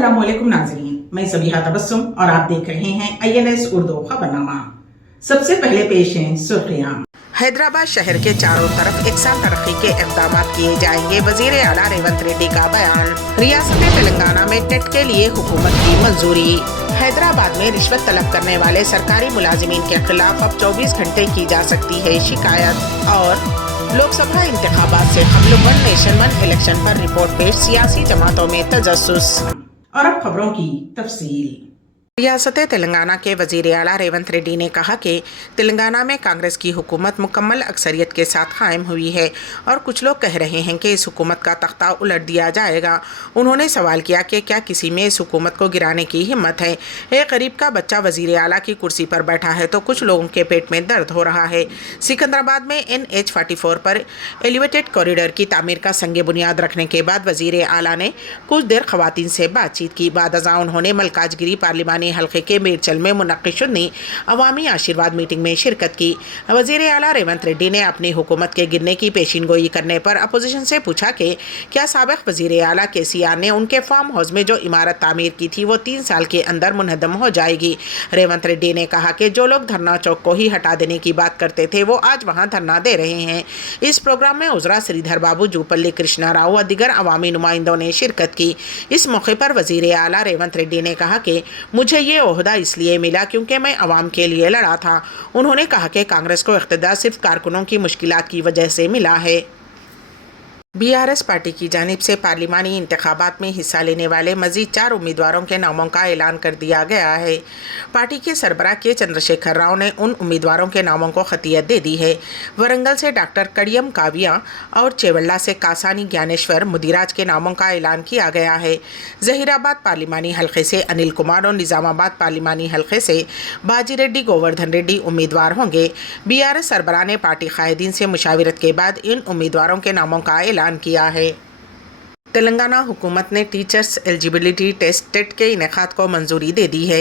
अस्सलामुअलैकुम नाज़रीन, मैं सबीहा तबस्सुम और आप देख रहे हैं INS उर्दू खबरनामा। सबसे पहले पेश हैं सुर्खियां। हैदराबाद शहर के चारों तरफ एकसार तरक्की के इक़दाम किए जाएंगे, वज़ीर आला रेवंत रेड्डी का बयान। रियासत तेलंगाना में टेट के लिए हुकूमत की मंजूरी। हैदराबाद में रिश्वत तलब करने वाले सरकारी मुलाजिमीन के खिलाफ अब 24 घंटे की जा सकती है शिकायत। और लोकसभा इंतखाबात से कबल वन नेशन वन इलेक्शन पर रिपोर्ट पेश, सियासी जमातों में तजस्सुस। और अब खबरों की तफसील। रियासत तेलंगाना के वज़ीर आला रेवंत रेड्डी ने कहा कि तेलंगाना में कांग्रेस की हुकूमत मुकम्मल अक्सरियत के साथ कायम हुई है और कुछ लोग कह रहे हैं कि इस हुकूमत का तख्ता उलट दिया जाएगा। उन्होंने सवाल किया कि क्या किसी में इस हुकूमत को गिराने की हिम्मत है। एक गरीब का बच्चा वज़ीर आला की कुर्सी पर बैठा है तो कुछ लोगों के पेट में दर्द हो रहा है। सिकंदराबाद में NH-44 पर एलिवेटेड कॉरिडोर की तामीर का संगे बुनियाद रखने के बाद वज़ीर आला ने कुछ देर ख़वातीन से बातचीत की। बाद उन्होंने मलकाजगिरी पार्लिमानी हल्के के मेरचल में मुनक्किशुन्नी अवामी आशीर्वाद मीटिंग में शिरकत की। वज़ीर आला रेवंत रेड्डी ने अपनी हुकूमत के गिरने की पेशिनगोई करने पर अपोजिशन से पूछा कि क्या साबिक़ वज़ीर आला KCR ने उनके फार्म हाउस में जो इमारत तामीर की थी वो 3 साल के अंदर मुनहदम हो जाएगी। रेवंत रेड्डी ने कहा कि जो लोग धरना चौक को ही हटा देने की बात करते थे वो आज वहाँ धरना दे रहे हैं। इस प्रोग्राम में उज़रा श्रीधर बाबू, जूपल्ली कृष्णा राव और दीगर अवामी नुमाइंदों ने शिरकत की। इस मौके पर वज़ीर आला रेवंत रेड्डी ने कहा कि मुझे ये ओहदा इसलिए मिला क्योंकि मैं अवाम के लिए लड़ा था। उन्होंने कहा कि कांग्रेस को इख्तिदार सिर्फ कारकुनों की मुश्किलात की वजह से मिला है। BRS पार्टी की जानिब से पार्लिमानी इंतखाबात में हिस्सा लेने वाले मज़ीद 4 उम्मीदवारों के नामों का ऐलान कर दिया गया है। पार्टी के सरबराह के चंद्रशेखर राव ने उन उम्मीदवारों के नामों को खतियत दे दी है। वरंगल से डॉक्टर कड़ियम काविया और चेवल्ला से कासानी ज्ञानेश्वर मुदिराज के नामों का ऐलान किया गया है। ज़हीराबाद पार्लिमानी हल्के से अनिल कुमार और निज़ामाबाद पार्लिमानी हल्के से बाजी रेड्डी गोवर्धन रेड्डी उम्मीदवार होंगे। BRS सरबराह ने पार्टी कायदीन से मुशावरत के बाद इन उम्मीदवारों के नामों का ऐलान किया है। तेलंगाना हुकूमत ने टीचर्स एलिजिबिलिटी टेस्ट टेट के इनेकाद को मंजूरी दे दी है।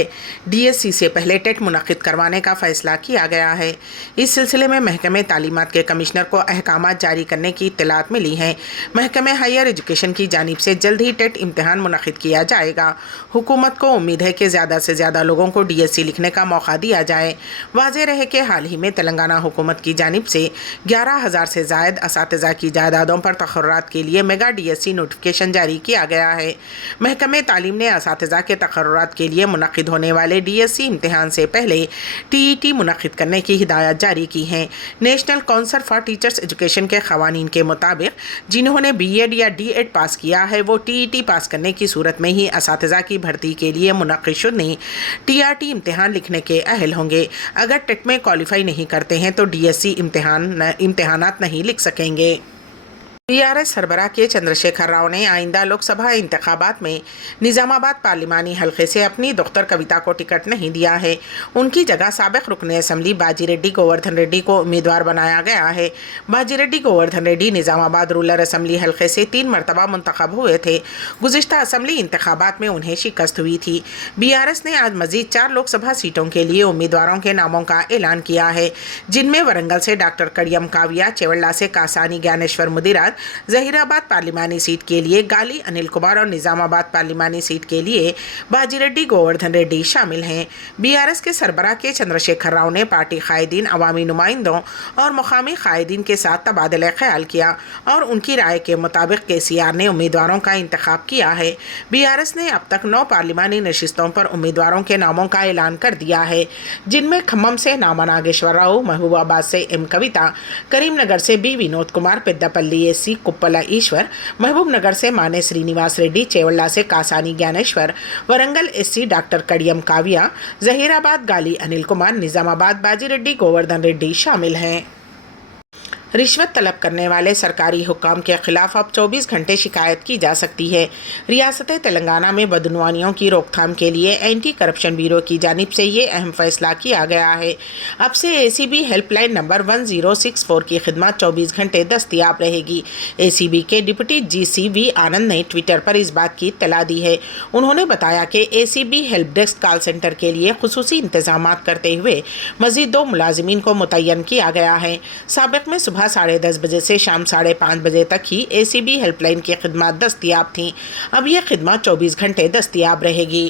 DSC से पहले टेट मुनक़िद करवाने का फ़ैसला किया गया है। इस सिलसिले में महकमे तालीमात के कमिश्नर को अहकामात जारी करने की इत्तलात मिली हैं। महकमे हायर एजुकेशन की जानिब से जल्द ही टेट इम्तहान मुनक़िद किया जाएगा। हुकूमत को उम्मीद है कि ज़्यादा से ज़्यादा लोगों को DSC लिखने का मौका दिया जाए। वाज़ेह रहे कि हाल ही में तेलंगाना हुकूमत की जानिब से 11,000 से ज़ायद असातिज़ा की जायदादों पर तक़र्रुरात के लिए मेगा DSC नोटिफिकेशन जारी किया गया है। महकमे तालीम ने असातिज़ा के तक़र्रुरात के लिए मुनक़िद होने वाले DSC इम्तिहान से पहले TET मुनक़िद करने की हिदायत जारी की है। National council for teachers education के क़वानीन के मुताबिक जिन्होंने B.Ed या D.Ed पास किया है वो TET पास करने की सूरत में ही असातिज़ा की भर्ती के लिए मुनक़िशुन्नी TRT इम्तिहान लिखने के अहल होंगे। अगर टेट में क्वालिफाई नहीं करते हैं तो DSC इम्तिहानात नहीं लिख सकेंगे। BRS सरबराह के चंद्रशेखर राव ने आइंदा लोकसभा इंतखाबात में निज़ामाबाद पार्लिमानी हल्के से अपनी दोख्तर कविता को टिकट नहीं दिया है। उनकी जगह साबिक़ रुकन असम्बली बाजी रेड्डी गोवर्धन रेड्डी को उम्मीदवार बनाया गया है। बाजी रेड्डी गोवर्धन रेड्डी निज़ामाबाद रूरल असम्बली हल्के से 3 मरतबा मुंतखब हुए थे। गुज़िश्ता असम्बली इंतखाबात में उन्हें शिकस्त हुई थी। BRS ने आज मज़ीद 4 लोकसभा सीटों के लिए उम्मीदवारों के नामों का ऐलान किया है, जिनमें वरंगल से डॉक्टर कड़ियम काविया, चेवल्ला से कासानी ज्ञानेश्वर मुदिराज, ज़हीराबाद पार्लिमानी सीट के लिए गाली अनिल कुमार और निज़ामाबाद पार्लिमानी सीट के लिए बाजी रेड्डी गोवर्धन रेड्डी शामिल हैं। BRS के सरबराह के चंद्रशेखर राव ने पार्टी कायदीन, अवामी नुमाइंदों और मुकामी कायदीन के साथ तबादला ख्याल किया और उनकी राय के मुताबिक KCR ने उम्मीदवारों का इंतखाब किया है। BRS ने अब तक 9 पार्लिमानी नशिस्तों पर उम्मीदवारों के नामों का ऐलान कर दिया है, जिनमें खम्मम से नामा नागेश्वर राव, महबूबाबाद से M कविता, करीमनगर से B विनोद कुमार, पेद्दापल्ली SC कुप्पला ईश्वर, महबूब नगर से माने श्रीनिवास रेड्डी, चेवल्ला से कासानी ज्ञानेश्वर, वरंगल SC डॉक्टर कड़ियम काविया, ज़हीराबाद गाली अनिल कुमार, निज़ामाबाद बाजी रेड्डी गोवर्धन रेड्डी शामिल हैं। रिश्वत तलब करने वाले सरकारी हुक्काम के खिलाफ अब 24 घंटे शिकायत की जा सकती है। रियासत तेलंगाना में बदनुवानियों की रोकथाम के लिए एंटी करप्शन ब्यूरो की जानिब से ये अहम फैसला किया गया है। अब से ACB हेल्पलाइन नंबर 1064 की खिदमत 24 घंटे दस्तयाब रहेगी। ACB के डिप्टी GC V आनंद ने ट्विटर पर इस बात की इत्तला दी है। उन्होंने बताया कि ACB help desk call centre के लिए खुसूसी इंतजाम करते हुए मज़ीद 2 मुलाजिमीन को मुतय्यन किया गया है। साबिक़ में सुबह صبح 10:30 بجے سے شام 5:30 بجے تک ہی ACB ہیلپ لائن کی خدمات دستیاب تھیں۔ اب یہ خدمات 24 گھنٹے دستیاب رہے گی۔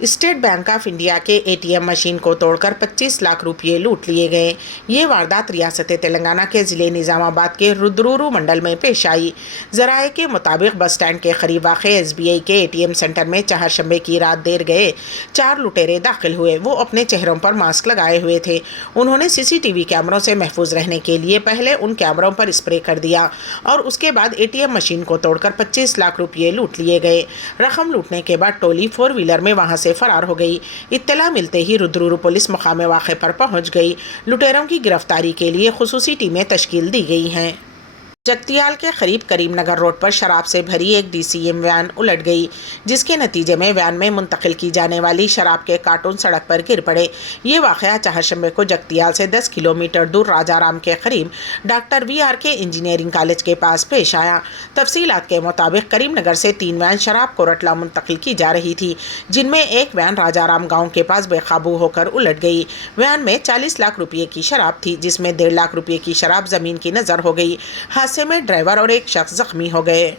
اسٹیٹ بینک آف انڈیا کے ATM مشین کو توڑ کر 25 لاکھ روپے لوٹ لیے گئے۔ یہ واردات ریاست تلنگانہ کے ضلع نظام آباد کے ردرورو منڈل میں پیش آئی۔ ذرائع کے مطابق بس سٹینڈ کے قریب واقع SBI کے ATM سینٹر میں چہارشنبے کی رات دیر گئے 4 لٹیرے داخل ہوئے۔ وہ اپنے چہروں پر ماسک لگائے ہوئے تھے۔ انہوں نے CCTV کیمروں سے محفوظ رہنے کے لیے پہلے ان کیمروں پر اسپرے کر دیا اور اس کے بعد ATM مشین کو توڑ کر 25 لاکھ روپے لوٹ لیے گئے۔ رقم لوٹنے کے بعد ٹولی 4 ویلر میں وہاں سے فرار ہو گئی۔ اطلاع ملتے ہی ردرورو پولیس مقام واقع پر پہنچ گئی۔ لٹیروں کی گرفتاری کے لیے خصوصی ٹیمیں تشکیل دی گئی ہیں۔ جگتیال کے قریب کریم نگر روڈ پر شراب سے بھری ایک DCM وین الٹ گئی، جس کے نتیجے میں وین میں منتقل کی جانے والی شراب کے کارٹون سڑک پر گر پڑے۔ یہ واقعہ چہارشنبے کو جگتیال سے 10 کلومیٹر دور راجارام کے قریب ڈاکٹر VRK انجینئرنگ کالج کے پاس پیش آیا۔ تفصیلات کے مطابق کریم نگر سے 3 وین شراب کو رٹلہ منتقل کی جا رہی تھی، جن میں ایک وین راجارام گاؤں کے پاس بے قابو ہو کر الٹ گئی۔ وین میں 40 لاکھ روپے کی شراب تھی، جس میں 1.5 لاکھ روپے کی شراب زمین کی نظر ہو گئی۔ حادثے میں ڈرائیور اور ایک شخص زخمی ہو گئے۔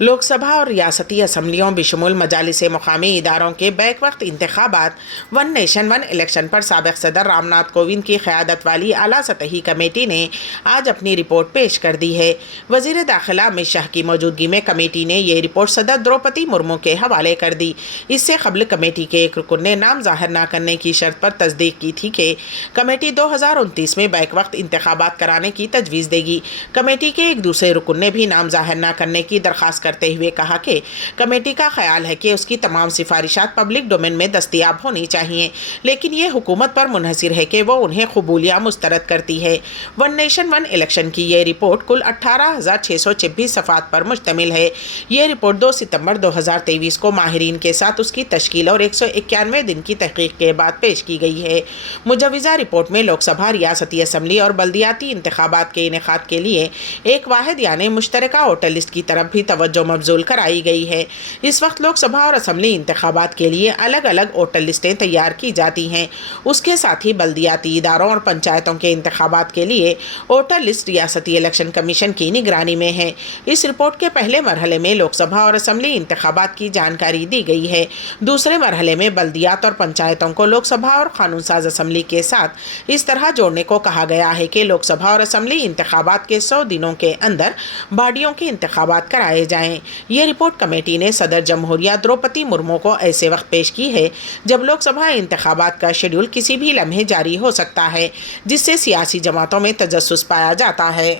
لوک سبھا اور ریاستی اسمبلیوں بشمول مجالس مقامی اداروں کے بیک وقت انتخابات ون نیشن ون الیکشن پر سابق صدر رام ناتھ کووند کی قیادت والی اعلیٰ سطحی کمیٹی نے آج اپنی رپورٹ پیش کر دی ہے۔ وزیر داخلہ امت شاہ کی موجودگی میں کمیٹی نے یہ رپورٹ صدر دروپدی مرمو کے حوالے کر دی۔ اس سے قبل کمیٹی کے ایک رکن نے نام ظاہر نہ کرنے کی شرط پر تصدیق کی تھی کہ کمیٹی 2029 میں بیک وقت انتخابات کرانے کی تجویز دے گی۔ کمیٹی کے ایک دوسرے رکن نے بھی نام ظاہر نہ کرنے کی درخواست کرتے ہوئے کہا کہ کمیٹی کا خیال ہے کہ اس کی تمام سفارشات پبلک ڈومین میں دستیاب ہونی چاہیے، لیکن یہ حکومت پر منحصر ہے کہ وہ انہیں قبول یا مسترد کرتی ہے۔ ون نیشن ون الیکشن کی یہ رپورٹ کل 18,626 صفحات پر مشتمل ہے۔ یہ رپورٹ 2 ستمبر 2023 کو ماہرین کے ساتھ اس کی تشکیل اور 191 دن کی تحقیق کے بعد پیش کی گئی ہے۔ مجوزہ رپورٹ میں لوک سبھا، ریاستی اسمبلی اور بلدیاتی انتخابات کے انعقاد کے لیے ایک واحد یعنی مشترکہ ووٹر لسٹ کی طرف بھی توجہ مبذول کرائی گئی ہے۔ اس وقت لوک سبھا اور اسمبلی انتخابات کے لیے الگ الگ ووٹر لسٹیں تیار کی جاتی ہیں۔ اس کے ساتھ ہی بلدیاتی اداروں اور پنچایتوں کے انتخابات کے لیے ووٹر لسٹ ریاستی الیکشن کمیشن کی نگرانی میں ہے۔ اس رپورٹ کے پہلے مرحلے میں لوک سبھا اور اسمبلی انتخابات کی جانکاری دی گئی ہے۔ دوسرے مرحلے میں بلدیات اور پنچایتوں کو لوک سبھا اور قانون ساز اسمبلی کے ساتھ اس طرح جوڑنے کو کہا گیا ہے کہ لوک سبھا اور اسمبلی انتخابات کے 100 دنوں کے اندر باڈیوں کے انتخابات کرائے جائیں۔ یہ رپورٹ کمیٹی نے صدر جمہوریہ دروپدی مرمو کو ایسے وقت پیش کی ہے جب لوک سبھا انتخابات کا شیڈول کسی بھی لمحے جاری ہو سکتا ہے، جس سے سیاسی جماعتوں میں تجسس پایا جاتا ہے۔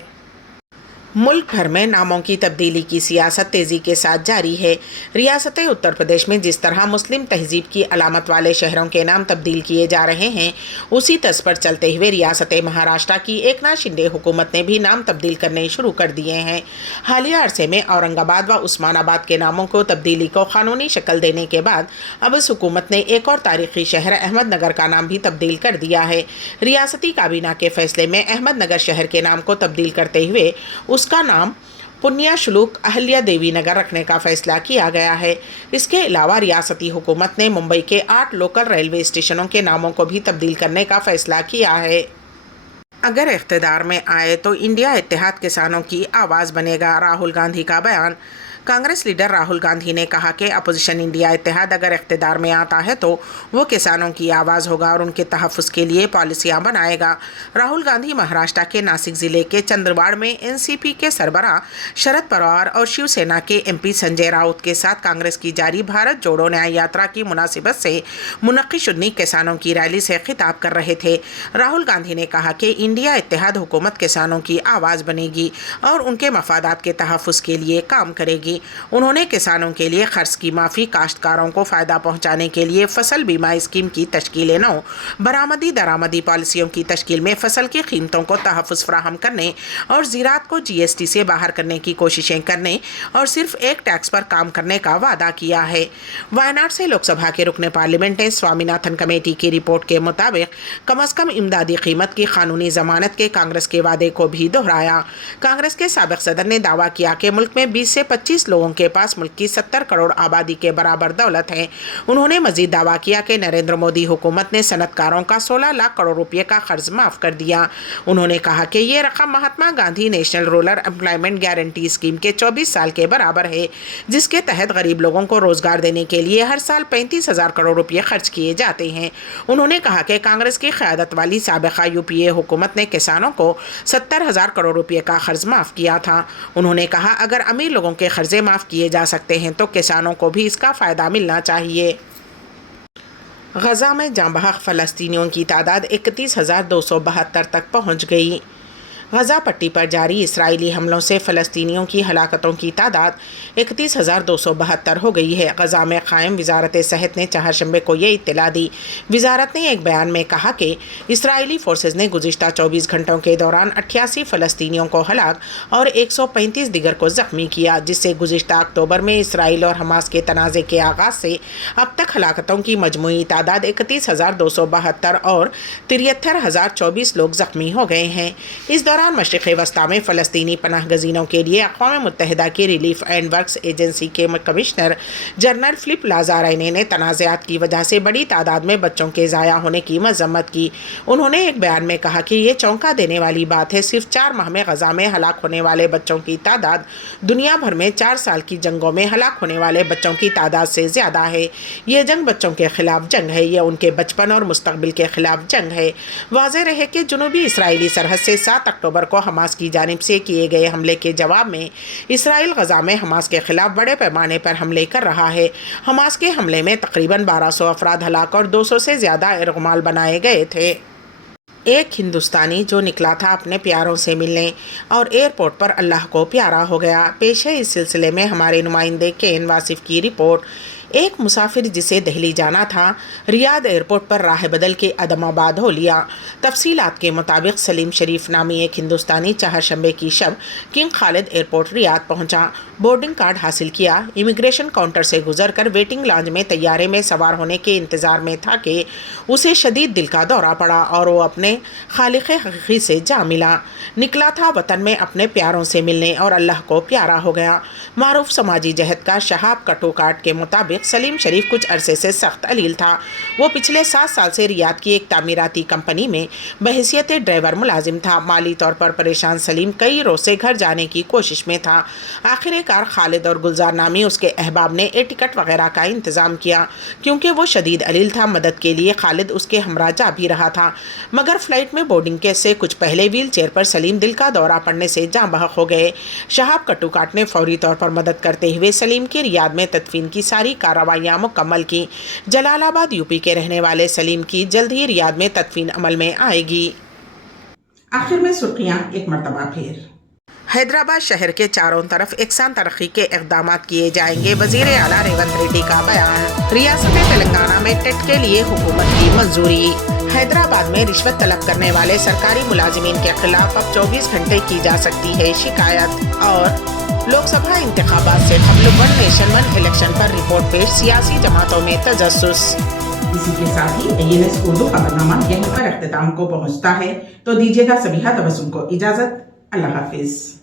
ملک بھر میں ناموں کی تبدیلی کی سیاست تیزی کے ساتھ جاری ہے۔ ریاست اتر پردیش میں جس طرح مسلم تہذیب کی علامت والے شہروں کے نام تبدیل کیے جا رہے ہیں، اسی طرز پر چلتے ہوئے ریاست مہاراشٹر کی ایکناتھ شنڈے حکومت نے بھی نام تبدیل کرنے شروع کر دیے ہیں۔ حالیہ عرصے میں اورنگ آباد و عثمان آباد کے ناموں کو تبدیلی کو قانونی شکل دینے کے بعد اب اس حکومت نے ایک اور تاریخی شہر احمد نگر کا نام بھی تبدیل کر دیا ہے۔ ریاستی کابینہ کے فیصلے میں احمد نگر شہر کے نام کو تبدیل کرتے ہوئے اس کا نام پنیا شلوک اہلیہ دیوی نگر رکھنے کا فیصلہ کیا گیا ہے۔ اس کے علاوہ ریاستی حکومت نے ممبئی کے 8 لوکل ریلوے اسٹیشنوں کے ناموں کو بھی تبدیل کرنے کا فیصلہ کیا ہے۔ اگر اقتدار میں آئے تو انڈیا اتحاد کسانوں کی آواز بنے گا، راہل گاندھی کا بیان۔ کانگریس لیڈر راہل گاندھی نے کہا کہ اپوزیشن انڈیا اتحاد اگر اقتدار میں آتا ہے تو وہ کسانوں کی آواز ہوگا اور ان کے تحفظ کے لیے پالیسیاں بنائے گا۔ راہل گاندھی مہاراشٹر کے ناسک ضلع کے چندرواڑ میں NCP کے سربراہ شرد پوار اور شیو سینا کے MP سنجے راؤت کے ساتھ کانگریس کی جاری بھارت جوڑو نیائے یاترا کی مناسبت سے منعقد شدنی کسانوں کی ریلی سے خطاب کر رہے تھے۔ راہل گاندھی نے کہا کہ انڈیا اتحاد حکومت کسانوں کی آواز بنے گی اور ان کے مفادات کے تحفظ کے لیے کام کرے گی۔ انہوں نے کسانوں کے لیے قرض کی معافی، کاشتکاروں کو فائدہ پہنچانے کے لیے فصل بیمہ اسکیم کی تشکیل نو، برآمدی درآمدی پالیسیوں کی تشکیل میں فصل کی قیمتوں کو تحفظ فراہم کرنے اور زراعت کو GST سے باہر کرنے کی کوششیں کرنے اور صرف ایک ٹیکس پر کام کرنے کا وعدہ کیا ہے۔ وائناڈ سے لوک سبھا کے رکن پارلیمنٹ نے سوامی ناتھن کمیٹی کی رپورٹ کے مطابق کم از کم امدادی قیمت کی قانونی ضمانت کے کانگریس کے وعدے کو بھی دہرایا۔ کانگریس کے سابق صدر نے دعویٰ کیا کہ ملک میں 20 سے 25 लोगों के पास मुल्क की 70 करोड़ आबादी के बराबर दौलत है। उन्होंने मजीद दावा किया कि नरेंद्र मोदी हुकूमत ने सनतकारों का 16 लाख करोड़ रुपये का कर्ज माफ कर दिया। उन्होंने कहा कि ये रकम Mahatma Gandhi national rural employment guarantee scheme के 24 साल के बराबर है, जिसके तहत गरीब लोगों को रोजगार देने के लिए हर साल 35,000 करोड़ रुपये खर्च किए जाते हैं। उन्होंने कहा कि कांग्रेस की क़यादत वाली साबिक़ा यूपीए हुकूमत ने किसानों को 70,000 करोड़ रुपये का कर्ज माफ किया था। उन्होंने कहा, अगर अमीर लोगों के कर्जे माफ किए जा सकते हैं तो किसानों को भी इसका फ़ायदा मिलना चाहिए। गजा में जाँ बहक फ़लस्तीनियों की तादाद 31,272 तक पहुँच गई। गजा पट्टी पर जारी इसराइली हमलों से फ़लस्तीनियों की हलाकतों की तादाद 31,272 हो गई है। गजा में कायम वजारत सेहत ने चहारशंबे को ये इत्तला दी। वजारत ने एक बयान में कहा कि इसराइली फोर्सेज ने गुज़िश्ता 24 घंटों के दौरान 88 फ़लस्तीनियों को हलाक और 135 दिगर को ज़ख्मी किया, जिससे गुज़िश्ता अक्टूबर में इसराइल और हमास के तनाज़े के आगाज़ से अब तक हलाकतों की मजमूई तादाद 31,272 और 73,024 लोग ज़ख्मी हो गए हैं। इस दौरान मशरिक़ वस्ता में फ़लस्तीनी पनाह गज़ीनों के लिए अक़वाम मुत्तहिदा की रिलीफ एंड वर्क्स एजेंसी के कमिश्नर जनरल फिलिप लाज़ारानी ने तनाज़ात की वजह से बड़ी तादाद में बच्चों के ज़ाया होने की मज़म्मत की। उन्होंने एक बयान में कहा कि ये चौंका देने वाली बात है, सिर्फ 4 माह में गजा में हलाक होने वाले बच्चों की तादाद दुनिया भर में 4 साल की जंगों में हलाक होने वाले बच्चों की तादाद से ज़्यादा है। ये जंग बच्चों के ख़िलाफ़ जंग है, यह उनके बचपन और मुस्तक़बिल के ख़िलाफ़ जंग है। वाज़ेह रहे कि जनूबी इसराइली सरहद से 7 अक्टूबर को हमास की जानिब से किए गए हमले के जवाब में इसराइल गजा में हमास के खिलाफ बड़े पैमाने पर हमले कर रहा है। हमास के हमले में तकरीबन 1200 अफराद हलाक और 200 से ज़्यादा इरगमाल बनाए गए थे। एक हिंदुस्तानी जो निकला था अपने प्यारों से मिलने और एयरपोर्ट पर अल्लाह को प्यारा हो गया। पेश है इस सिलसिले में हमारे नुमाइंदे केन वासिफ की रिपोर्ट। एक मुसाफिर जिसे दिल्ली जाना था, रियाद एयरपोर्ट पर राह बदल के अदमाबाद हो लिया। तफसीलात के मुताबिक सलीम शरीफ नामी एक हिंदुस्तानी चहारशंबे की शब किंग खालिद एयरपोर्ट रियाद पहुंचा, बोर्डिंग कार्ड हासिल किया, इमिग्रेशन काउंटर से गुजरकर वेटिंग लॉन्ज में तैयारे में सवार होने के इंतज़ार में था कि उसे शदीद दिल का दौरा पड़ा और वो अपने खालिक़ हक़ीक़ी से जा मिला। निकला था वतन में अपने प्यारों से मिलने और अल्लाह को प्यारा हो गया। मारूफ समाजी जहद का शहाब कटोकाट के मुताबिक सलीम शरीफ कुछ अरसे से सख्त अलील था। वो पिछले 7 साल से रियाद की एक तामीराती कंपनी में बहैसियत ड्राइवर मुलाजिम था। माली तौर पर परेशान सलीम कई रोज़ से घर जाने की कोशिश में था। आखिरकार खालिद और गुलजार नामी उसके अहबाब ने ए टिकट वगैरह का इंतज़ाम किया। क्योंकि वो शदीद अलील था, मदद के लिए खालिद उसके हमरा जा भी रहा था। मगर फ्लाइट में बोर्डिंग के से कुछ पहले व्हील चेयर पर सलीम दिल का दौरा पड़ने से जाँ बहक हो गए। शहाब कटुकाट ने फौरी तौर पर मदद करते हुए सलीम की रियाद में तदफीन की सारी कार्रवाइयाँ मुकम्मल की। जलालाबाद यूपी के रहने वाले सलीम की जल्द ही रियाद में तदफीन अमल में आएगी। आखिर में सुर्खियाँ एक मरतबा फिर। हैदराबाद शहर के चारों तरफ एकसान तरक्की के इक़दाम किए जाएंगे, वज़ीर आला रेवंत रेड्डी का बयान। रियासत तेलंगाना में टेट के लिए हुकूमत की मंजूरी। हैदराबाद में रिश्वत तलब करने वाले सरकारी मुलाजिमीन के खिलाफ अब 24 घंटे की जा सकती है शिकायत। और लोकसभा इंतखाबात से कबल वन नेशन वन इलेक्शन पर रिपोर्ट पेश, सियासी जमातों में तजस्सुस। इसी के साथ ही ANS उर्दू खबरनामा यहीं पर अख्तिताम को पहुँचता है। तो दीजिएगा सभी तबस्सुम को इजाज़त। अल्लाह हाफिज़।